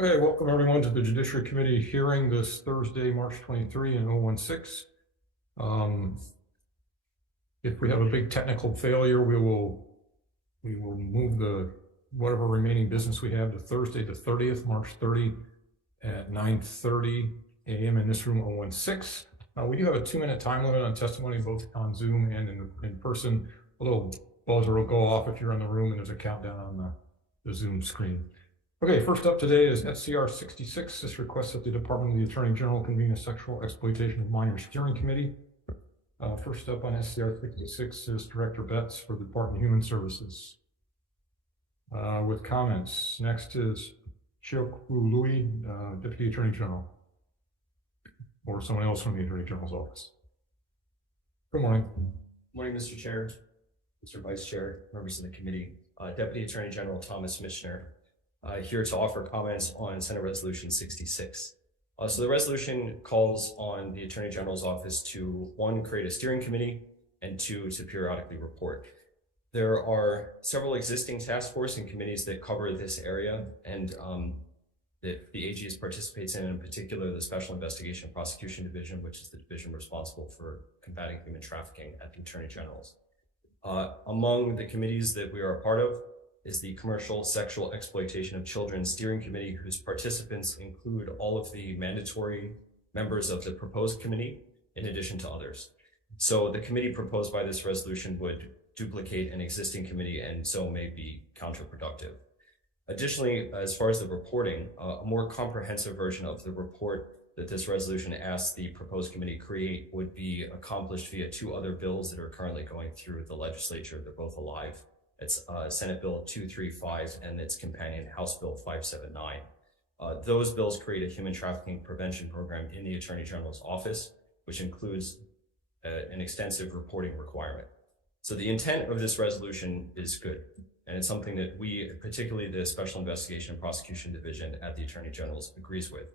Okay, welcome everyone to the Judiciary Committee hearing this Thursday, March 23 in 016. If we have a big technical failure, we will move the whatever remaining business we have to Thursday the 30th, March 30 at 9:30 a.m. in this room 016. We do have a 2-minute time limit on testimony, both on Zoom and in person. A little buzzer will go off if you're in the room and there's a countdown on the Zoom screen. Okay, first up today is SCR 66. This requests that the Department of the Attorney General convene a sexual exploitation of minors steering committee. First up on SCR 66 is Director Betts for the Department of Human Services with comments. Next is Chioku Louis, Deputy Attorney General, or someone else from the Attorney General's office. Good morning. Good morning, Mr. Chair, Mr. Vice Chair, members of the committee. Deputy Attorney General Thomas Michener, here to offer comments on Senate Resolution 66. So the resolution calls on the Attorney General's office to, 1, create a steering committee, and 2, to periodically report. There are several existing task force and committees that cover this area, and that the AGS participates in particular, the Special Investigation and Prosecution Division, which is the division responsible for combating human trafficking at the Attorney General's. Among the committees that we are a part of is the Commercial Sexual Exploitation of Children Steering Committee, whose participants include all of the mandatory members of the proposed committee, in addition to others. So the committee proposed by this resolution would duplicate an existing committee and so may be counterproductive. Additionally, as far as the reporting, a more comprehensive version of the report that this resolution asks the proposed committee create would be accomplished via 2 other bills that are currently going through the legislature. They're both alive. It's Senate Bill 235 and its companion House Bill 579. Those bills create a human trafficking prevention program in the Attorney General's office, which includes an extensive reporting requirement. So the intent of this resolution is good, and it's something that we, particularly the Special Investigation and Prosecution Division at the Attorney General's, agrees with.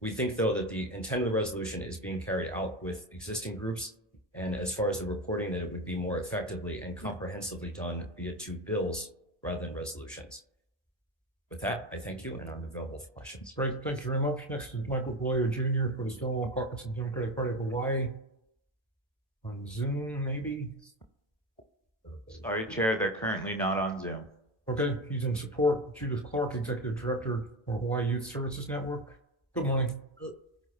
We think, though, that the intent of the resolution is being carried out with existing groups, and as far as the reporting, that it would be more effectively and comprehensively done via 2 bills rather than resolutions. With that, I thank you, and I'm available for questions. Great, thank you very much. Next is Michael Gloyer Jr. for the Stonewall Caucus of the Democratic Party of Hawaii. On Zoom, maybe? Sorry, Chair, they're currently not on Zoom. Okay, he's in support. Judith Clark, Executive Director for Hawaii Youth Services Network. Good morning.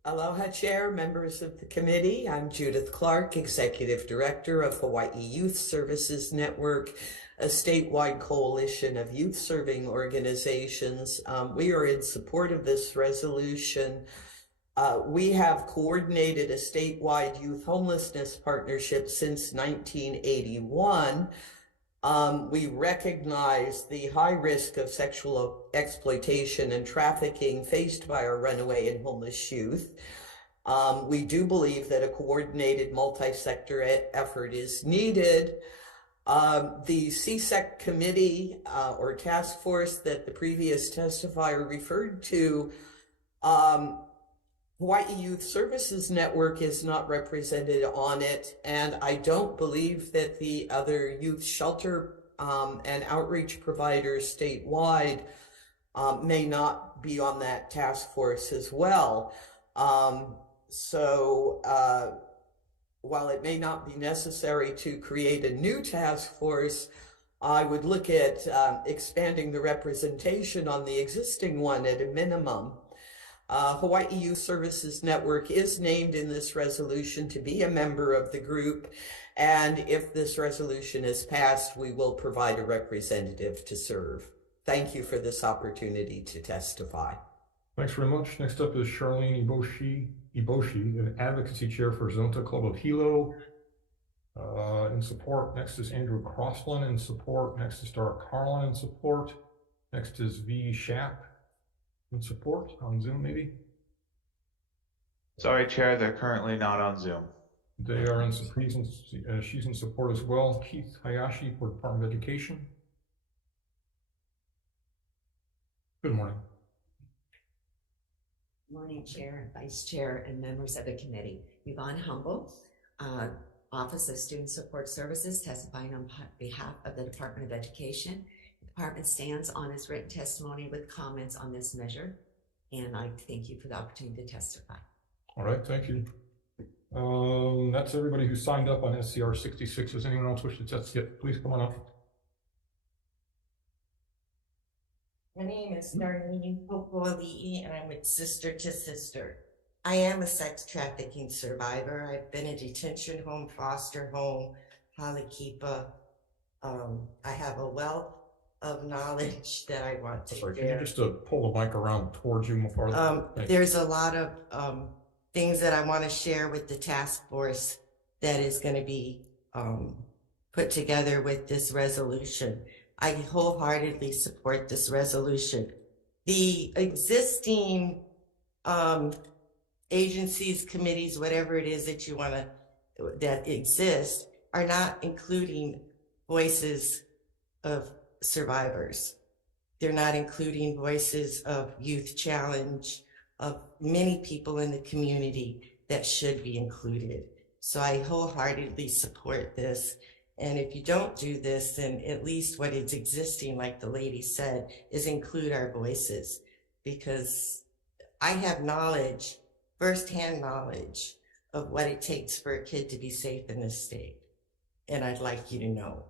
Aloha, Chair, members of the committee. I'm Judith Clark, Executive Director of Hawaii Youth Services Network, a statewide coalition of youth-serving organizations. We are in support of this resolution. We have coordinated a statewide youth homelessness partnership since 1981. We recognize the high risk of sexual exploitation and trafficking faced by our runaway and homeless youth. We do believe that a coordinated multi-sector effort is needed. The CSEC committee or task force that the previous testifier referred to, Hawaii Youth Services Network is not represented on it, and I don't believe that the other youth shelter and outreach providers statewide may not be on that task force as well. While it may not be necessary to create a new task force, I would look at expanding the representation on the existing one at a minimum. Hawaii Youth Services Network is named in this resolution to be a member of the group, and if this resolution is passed, we will provide a representative to serve. Thank you for this opportunity to testify. Thanks very much. Next up is Charlene Iboshi, an advocacy chair for Zonta Club of Hilo. In support. Next is Andrew Crossland in support. Next is Dara Carlin in support. Next is V. Schaap in support on Zoom, maybe? Sorry, Chair, they're currently not on Zoom. They are in support. She's in support as well. Keith Hayashi for Department of Education. Good morning. Good morning, Chair, Vice Chair, and members of the committee. Yvonne Humble, Office of Student Support Services, testifying on behalf of the Department of Education. The department stands on its written testimony with comments on this measure. And I thank you for the opportunity to testify. All right, thank you. That's everybody who signed up on SCR 66. Does anyone else wish to testify? Please come on up. My name is Darlene Hawai'i, and I'm with Sister to Sister. I am a sex trafficking survivor. I've been in detention home, foster home, halakipa. I have a wealth of knowledge that I want to Sorry, can you share. just pull the mic around towards you more farther? There's a lot of things that I want to share with the task force that is going to be put together with this resolution. I wholeheartedly support this resolution. The existing agencies, committees, whatever it is that you want to, that exist, are not including voices of survivors. They're not including voices of Youth Challenge, of many people in the community that should be included. So I wholeheartedly support this. And if you don't do this, then at least what is existing, like the lady said, is include our voices. Because I have knowledge, firsthand knowledge, of what it takes for a kid to be safe in this state. And I'd like you to know.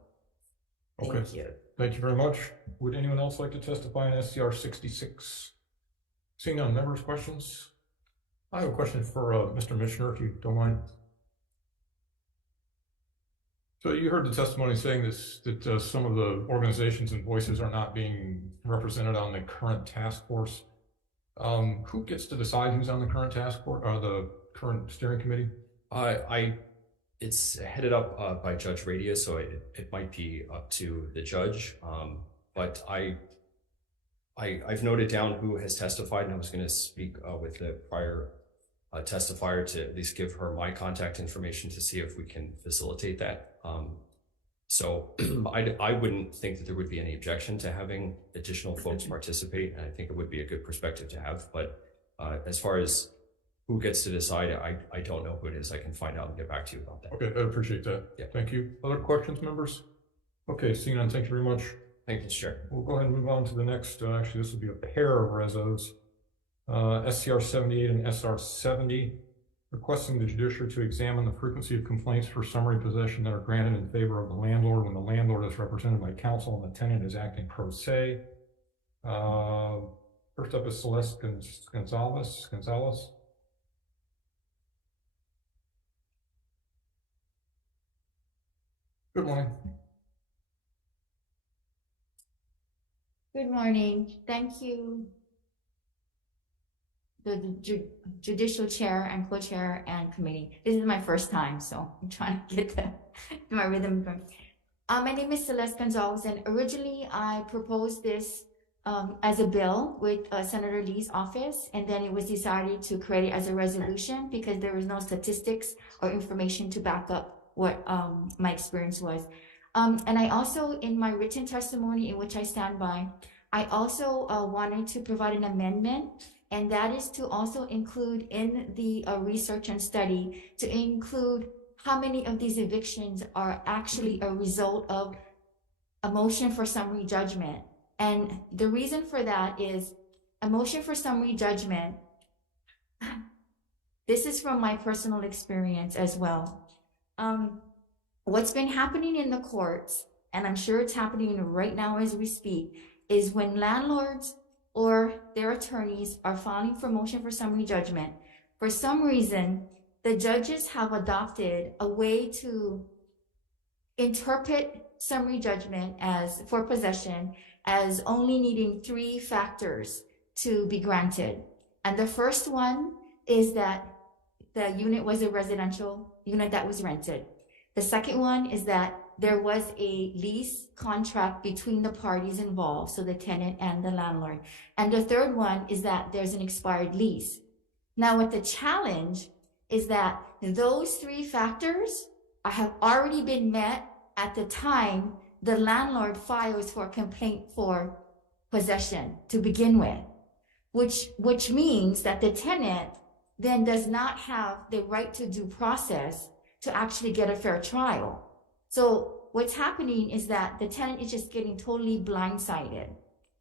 Thank you. Thank you very much. Would anyone else like to testify on SCR 66? Seeing none, members, questions? I have a question for Mr. Michener, if you don't mind. So you heard the testimony saying this, that some of the organizations and voices are not being represented on the current task force. Who gets to decide who's on the current task force, or the current steering committee? It's headed up by Judge Radius, so it might be up to the judge. But I've noted down who has testified, and I was going to speak with the prior testifier to at least give her my contact information to see if we can facilitate that. So I wouldn't think that there would be any objection to having additional folks participate, and I think it would be a good perspective to have. But as far as who gets to decide, I don't know who it is. I can find out and get back to you about that. Okay, I appreciate that. Yeah. Thank you. Other questions, members? Okay, seeing none, thank you very much. Thank you, Mr. Chair. We'll go ahead and move on to the next. Actually, this will be a pair of resos. SCR 78 and SR 70, requesting the judiciary to examine the frequency of complaints for summary possession that are granted in favor of the landlord when the landlord is represented by counsel and the tenant is acting pro se. First up is Celeste Gonzalez. Good morning. Good morning. Thank you, the judicial chair and co-chair and committee. This is my first time, so I'm trying to get my rhythm going. My name is Celeste Gonzalez, and originally I proposed this as a bill with Senator Lee's office, and then it was decided to create it as a resolution because there was no statistics or information to back up what my experience was. And I also, in my written testimony, in which I stand by, I also wanted to provide an amendment, and that is to also include in the research and study, to include how many of these evictions are actually a result of a motion for summary judgment. And the reason for that is a motion for summary judgment. This is from my personal experience as well. What's been happening in the courts, and I'm sure it's happening right now as we speak, is when landlords or their attorneys are filing for motion for summary judgment, for some reason, the judges have adopted a way to interpret summary judgment as for possession as only needing 3 factors to be granted. And the first one is that the unit was a residential unit that was rented. The second one is that there was a lease contract between the parties involved, so the tenant and the landlord. And the third one is that there's an expired lease. Now, what the challenge is that those 3 factors have already been met at the time the landlord files for complaint for possession to begin with, which means that the tenant then does not have the right to due process to actually get a fair trial. So what's happening is that the tenant is just getting totally blindsided.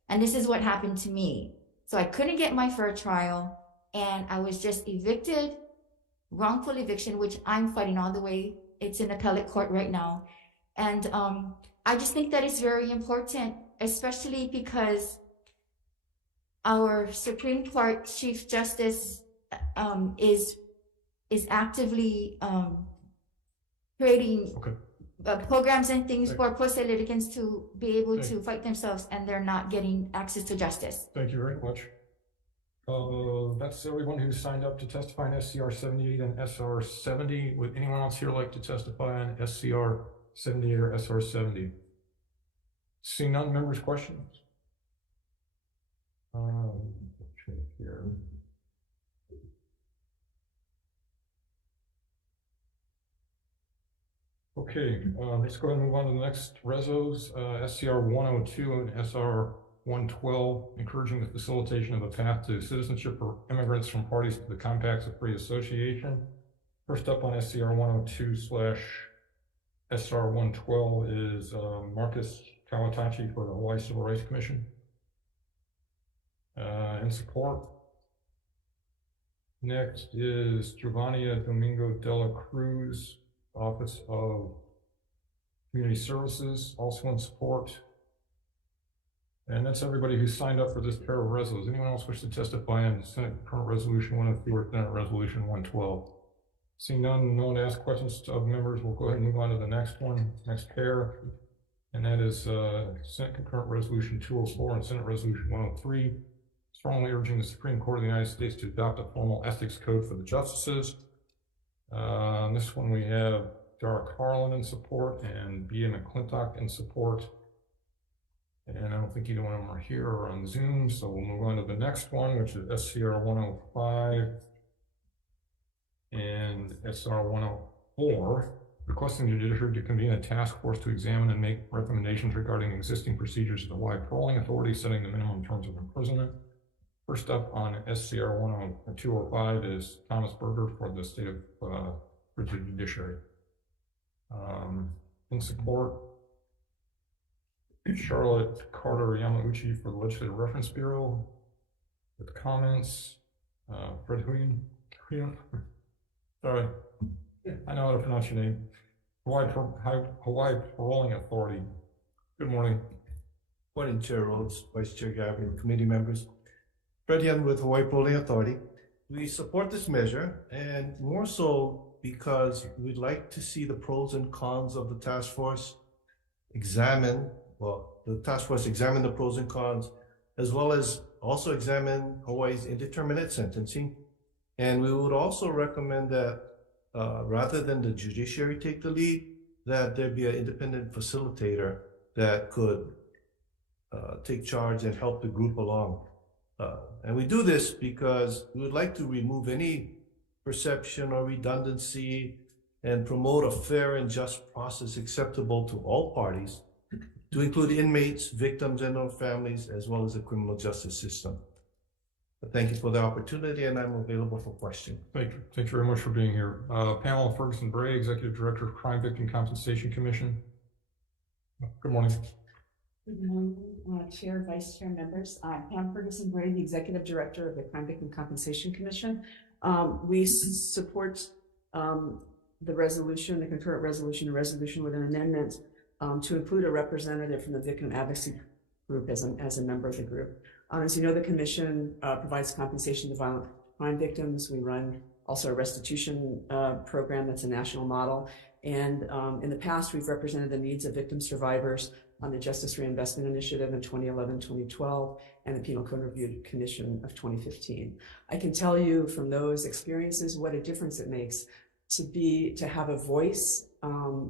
And this is what happened to me. So I couldn't get my fair trial, and I was just evicted, wrongful eviction, which I'm fighting all the way. It's in appellate court right now. And I just think that it's very important, especially because our Supreme Court Chief Justice is actively creating programs and things for pro se litigants to be able to fight themselves, and they're not getting access to justice. Thank you very much. That's everyone who signed up to testify on SCR 78 and SR 70. Would anyone else here like to testify on SCR 78 or SR 70? Seeing none, members' questions? Check here. Okay, let's go ahead and move on to the next resos. SCR 102 and SR 112, encouraging the facilitation of a path to citizenship for immigrants from parties to the Compacts of Free Association. First up on SCR 102/SR 112 is Marcus Kawatachi for the Hawaii Civil Rights Commission. In support. Next is Giovanni Domingo Dela Cruz, Office of Community Services, also in support. And that's everybody who signed up for this pair of resos. Anyone else wish to testify on Senate Current Resolution 102 or Senate Resolution 112? Seeing none, no one to ask questions of members, we'll go ahead and move on to the next one, next pair. And that is Senate Concurrent Resolution 204 and Senate Resolution 103. Strongly urging the Supreme Court of the United States to adopt a formal ethics code for the justices. This one we have Dara Carlin in support and B.A. McClintock in support. And I don't think either one of them are here or on Zoom, so we'll move on to the next one, which is SCR 105 and SR 104, requesting the judiciary to convene a task force to examine and make recommendations regarding existing procedures of the Hawaii Paroling Authority, setting the minimum terms of imprisonment. First up on SCR 205 is Thomas Berger for the state of Virginia Judiciary. In support, Charlotte Carter Yamauchi for the Legislative Reference Bureau. With comments, Fred Huyen. Sorry, I know how to pronounce your name. Hawaii Paroling Authority. Good morning. Morning, Chair Rhodes, Vice Chair Gavin, committee members. Fred Huyen with Hawaii Paroling Authority. We support this measure, and more so because we'd like to see the pros and cons of the task force examine the pros and cons, as well as also examine Hawaii's indeterminate sentencing. And we would also recommend that rather than the judiciary take the lead, that there be an independent facilitator that could take charge and help the group along. And we do this because we would like to remove any perception or redundancy and promote a fair and just process acceptable to all parties, to include inmates, victims, and their families, as well as the criminal justice system. But thank you for the opportunity, and I'm available for questions. Thank you very much for being here. Pamela Ferguson Bray, Executive Director of Crime Victim Compensation Commission. Good morning. Good morning, Chair, Vice Chair, members. I'm Pam Ferguson Bray, the Executive Director of the Crime Victim Compensation Commission. We support the resolution, the concurrent resolution, a resolution with an amendment to include a representative from the victim advocacy group as a member of the group. As you know, the Commission provides compensation to violent crime victims. We run also a restitution program that's a national model. And in the past, we've represented the needs of victim survivors on the Justice Reinvestment Initiative in 2011-2012 and the Penal Code Review Commission of 2015. I can tell you from those experiences what a difference it makes to have a voice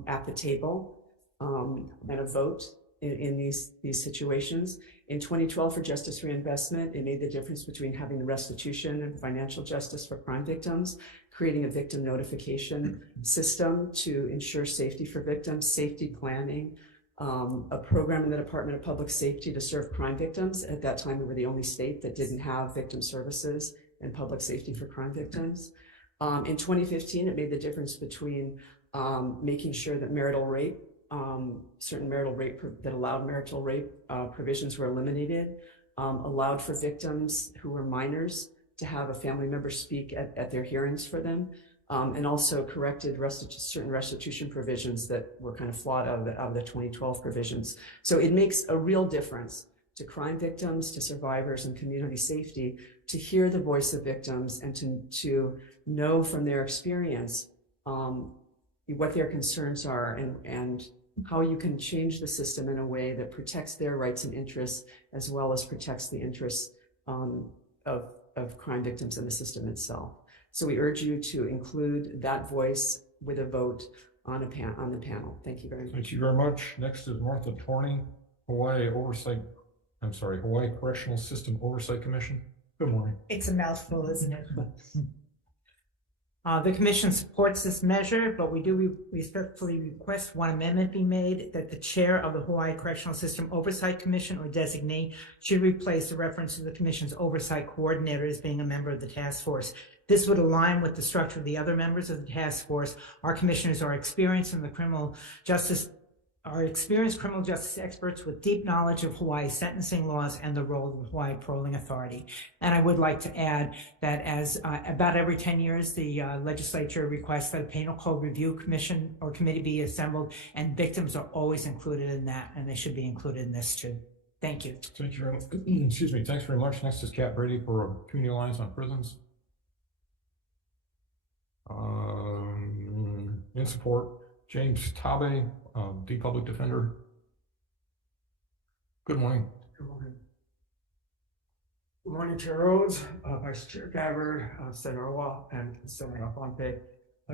at the table and a vote in these situations. In 2012 for Justice Reinvestment, it made the difference between having the restitution and financial justice for crime victims, creating a victim notification system to ensure safety for victims, safety planning, a program in the Department of Public Safety to serve crime victims. At that time, we were the only state that didn't have victim services and public safety for crime victims. In 2015, it made the difference between making sure that marital rape, certain marital rape that allowed marital rape provisions were eliminated, allowed for victims who were minors to have a family member speak at their hearings for them, and also corrected certain restitution provisions that were kind of flawed out of the 2012 provisions. So it makes a real difference to crime victims, to survivors, and community safety to hear the voice of victims and to know from their experience what their concerns are and how you can change the system in a way that protects their rights and interests as well as protects the interests of crime victims in the system itself. So we urge you to include that voice with a vote on the panel. Thank you very much. Thank you very much. Next is Martha Torney, Hawaii Correctional System Oversight Commission. Good morning. It's a mouthful, isn't it? The commission supports this measure, but we do respectfully request one amendment be made that the chair of the Hawaii Correctional System Oversight Commission or designee should replace the reference to the commission's oversight coordinator as being a member of the task force. This would align with the structure of the other members of the task force. Our commissioners are experienced criminal justice experts with deep knowledge of Hawaii sentencing laws and the role of the Hawaii Paroling Authority. And I would like to add that as about every 10 years, the legislature requests that a penal code review commission or committee be assembled, and victims are always included in that, and they should be included in this too. Thank you. Thank you very much. Excuse me. Thanks very much. Next is Kat Brady for Community Alliance on Prisons. In support, James Tabe, the Public Defender. Good morning. Good morning. Good morning, Chair Rhodes, Vice Chair Gabbard, Senator Owa, and Senator Aponte.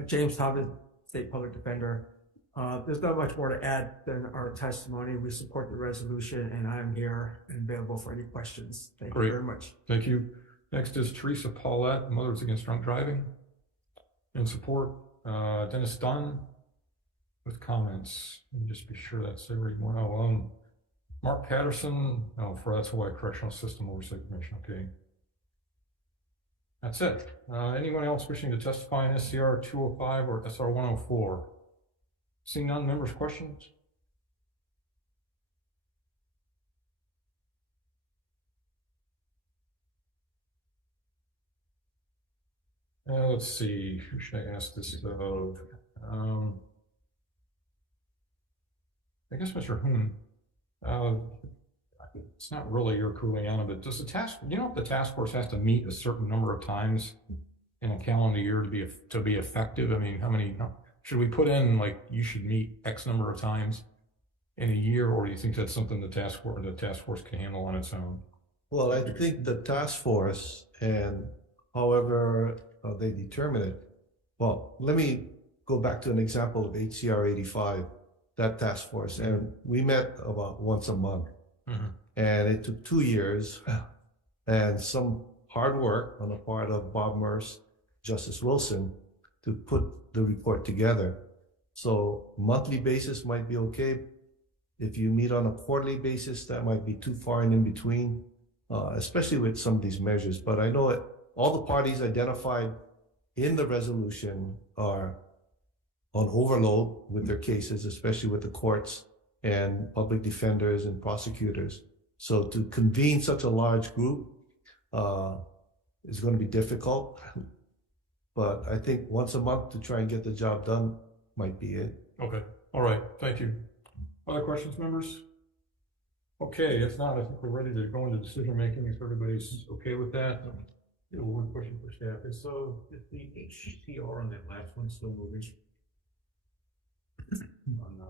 James Tabe, State Public Defender. There's not much more to add than our testimony. We support the resolution, and I'm here and available for any questions. Thank you very much. Thank you. Next is Teresa Paulette, Mothers Against Drunk Driving. In support, Dennis Dunn with comments. Let me just be sure that's everyone. Oh, Mark Patterson. Oh, that's Hawaii Correctional System Oversight Commission. Okay. That's it. Anyone else wishing to testify in SCR 205 or SR 104? Seeing none, members' questions? Let's see, who should I ask this of? I guess Mr. Hoon. It's not really your Kuleana, but does the task, if the task force has to meet a certain number of times in a calendar year to be effective? I mean, how many should we put in? Like, you should meet X number of times in a year, or do you think that's something the task force can handle on its own? Well, I think the task force, and however they determine it. Well, let me go back to an example of HCR 85, that task force, and we met about once a month. Mm-hmm. And it took 2 years and some hard work on the part of Bob Merce, Justice Wilson, to put the report together. So monthly basis might be okay. If you meet on a quarterly basis, that might be too far and in between, especially with some of these measures. But I know all the parties identified in the resolution are on overload with their cases, especially with the courts and public defenders and prosecutors. So to convene such a large group is going to be difficult. But I think once a month to try and get the job done might be it. Okay. All right. Thank you. Other questions, members? Okay. If not, I think we're ready to go into decision making. If everybody's okay with that. One question for staff. So is the HCR on that last one still moving? On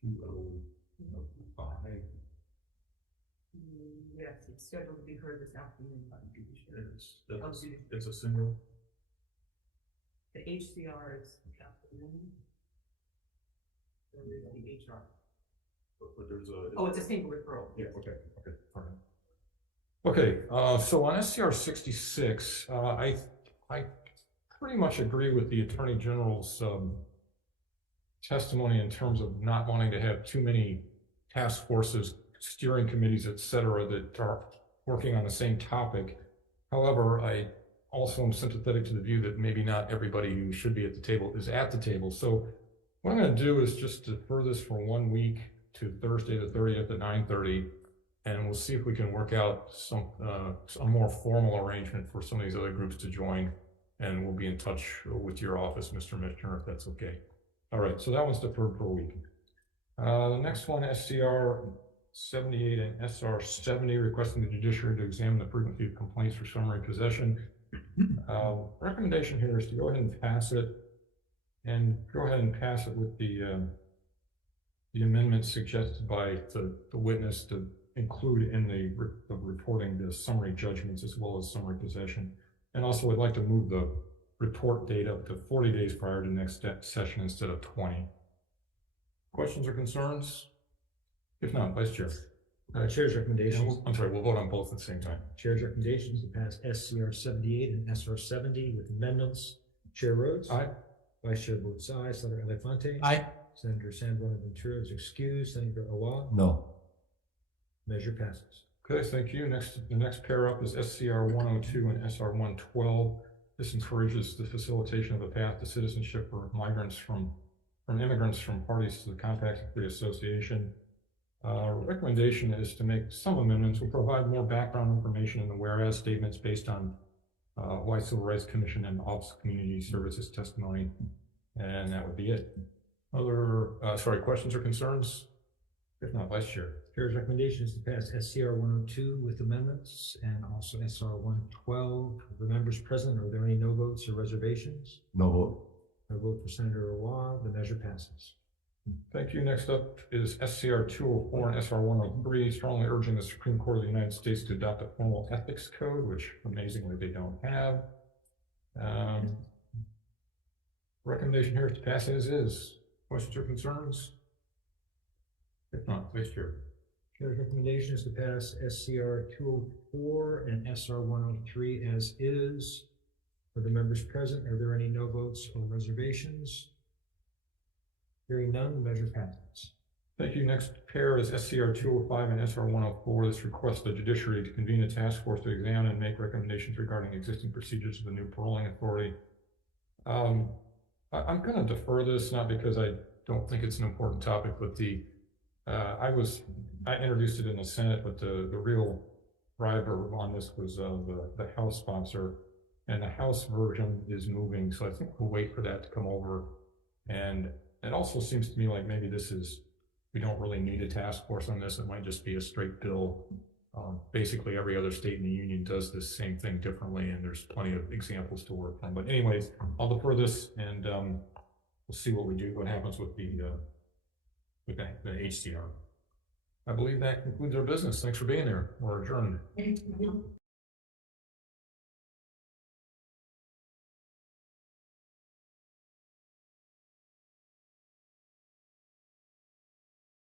205. Yes, it's scheduled to be heard this afternoon. It's a single. The HCR is this afternoon. The HR. But there's a. Oh, it's a single referral. Yeah. Okay. Okay. All right. Okay, so on SCR 66, I pretty much agree with the Attorney General's testimony in terms of not wanting to have too many task forces, steering committees, et cetera, that are working on the same topic. However, I also am sympathetic to the view that maybe not everybody who should be at the table is at the table. So what I'm going to do is just defer this for 1 week to Thursday the 30th at 9:30. and we'll see if we can work out a more formal arrangement for some of these other groups to join. And we'll be in touch with your office, Mr. Missioner, if that's okay. All right, so that one's deferred for a week. The next one, SCR 78 and SR 70, requesting the judiciary to examine the frequency of complaints for summary possession. Recommendation here is to go ahead and pass it, with the amendment suggested by the witness to include in the reporting the summary judgments as well as summary possession. And also would like to move the report date up to 40 days prior to next session instead of 20. Questions or concerns? If not, Vice Chair. Chair's recommendations. I'm sorry, we'll vote on both at the same time. Chair's recommendations to pass SCR 78 and SR 70 with amendments. Chair Rhodes. Aye. Vice Chair votes aye. Senator Elefante. Aye. Senator San Buenaventura is excused. Senator Awa. No. Measure passes. Okay, thank you. The next pair up is SCR 102 and SR 112. This encourages the facilitation of a path to citizenship for immigrants from immigrants from parties to the Compact of the Association. Recommendation is to make some amendments. We'll provide more background information in the whereas statements based on Hawaii Civil Rights Commission and Office of Community Services testimony, and that would be it. Questions or concerns? If not, Vice Chair. Chair's recommendation is to pass SCR 102 with amendments and also SR 112. The members present, are there any no votes or reservations? No vote. No vote for Senator Awa. The measure passes. Thank you. Next up is SCR 204 and SR 103, strongly urging the Supreme Court of the United States to adopt a formal ethics code, which amazingly they don't have. Recommendation here is to pass as is. Questions or concerns? If not, Vice Chair. Chair's recommendation is to pass SCR 204 and SR 103 as is. For the members present, are there any no votes or reservations? Hearing none, the measure passes. Thank you. Next pair is SCR 205 and SR 104. This requests the judiciary to convene a task force to examine and make recommendations regarding existing procedures of the new paroling authority. I'm going to defer this, not because I don't think it's an important topic, but I introduced it in the Senate, but the real driver on this was the House sponsor, and the House version is moving, so I think we'll wait for that to come over. And it also seems to me like maybe we don't really need a task force on this. It might just be a straight bill. Basically, every other state in the union does this same thing differently, and there's plenty of examples to work from. But anyways, I'll defer this, and we'll see what happens with the HCR. I believe that concludes our business. Thanks for being here. We're adjourned.